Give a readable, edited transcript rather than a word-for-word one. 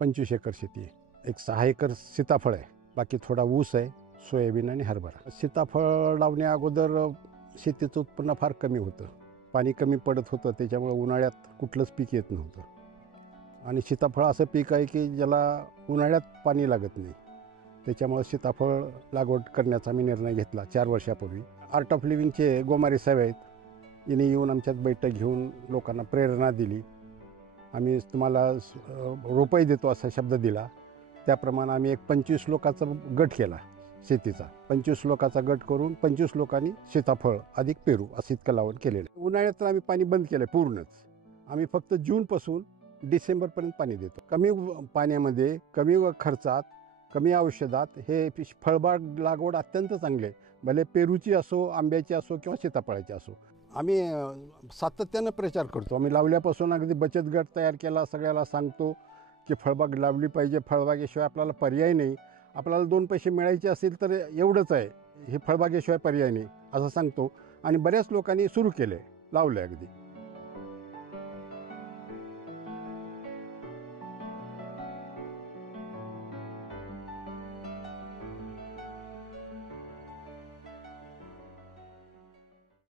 25 acre शेती आहे. एक 6 एकर सीताफळ आहे, बाकी थोडा ऊस आहे, सोयाबीन आणि हरभरा. सीताफळ लावण्या अगोदर शेतीचं उत्पन्न फार कमी होतं, पाणी कमी पडत होतं, त्याच्यामुळे उन्हाळ्यात कुठलंच पीक येत नव्हतं. आणि सीताफळ असं पीक आहे की ज्याला उन्हाळ्यात पाणी लागत नाही, त्याच्यामुळे सीताफळ लागवड करण्याचा मी निर्णय घेतला 4 वर्षापूर्वी. आर्ट ऑफ लिव्हिंगचे गोमारे साहेब आहेत, यांनी येऊन आमच्यात बैठक घेऊन लोकांना प्रेरणा दिली. आम्ही तुम्हाला रोपही देतो असा शब्द दिला. त्याप्रमाणे आम्ही एक 25 लोकांचा गट केला शेतीचा. 25 लोकांचा गट करून 25 लोकांनी सीताफळ अधिक पेरू असं इतकं लावण केलेलं. उन्हाळ्यात तर आम्ही पाणी बंद केलं पूर्णच. आम्ही फक्त जूनपासून डिसेंबरपर्यंत पाणी देतो. कमी पाण्यामध्ये, कमी खर्चात, कमी औषधात हे फळबाग लागवड अत्यंत चांगली आहे. भले पेरूची असो, आंब्याची असो किंवा सीताफळाची असो. आम्ही सातत्यानं प्रचार करतो. आम्ही लावल्यापासून अगदी बचत गट तयार केला, सगळ्याला सांगतो की फळबाग लावली पाहिजे, फळबागेशिवाय आपल्याला पर्याय नाही. आपल्याला 2 पैसे मिळायचे असेल तर एवढंच आहे, हे फळबागेशिवाय पर्याय नाही असं सांगतो. आणि बऱ्याच लोकांनी सुरू केलं आहे, लावलं आहे अगदी.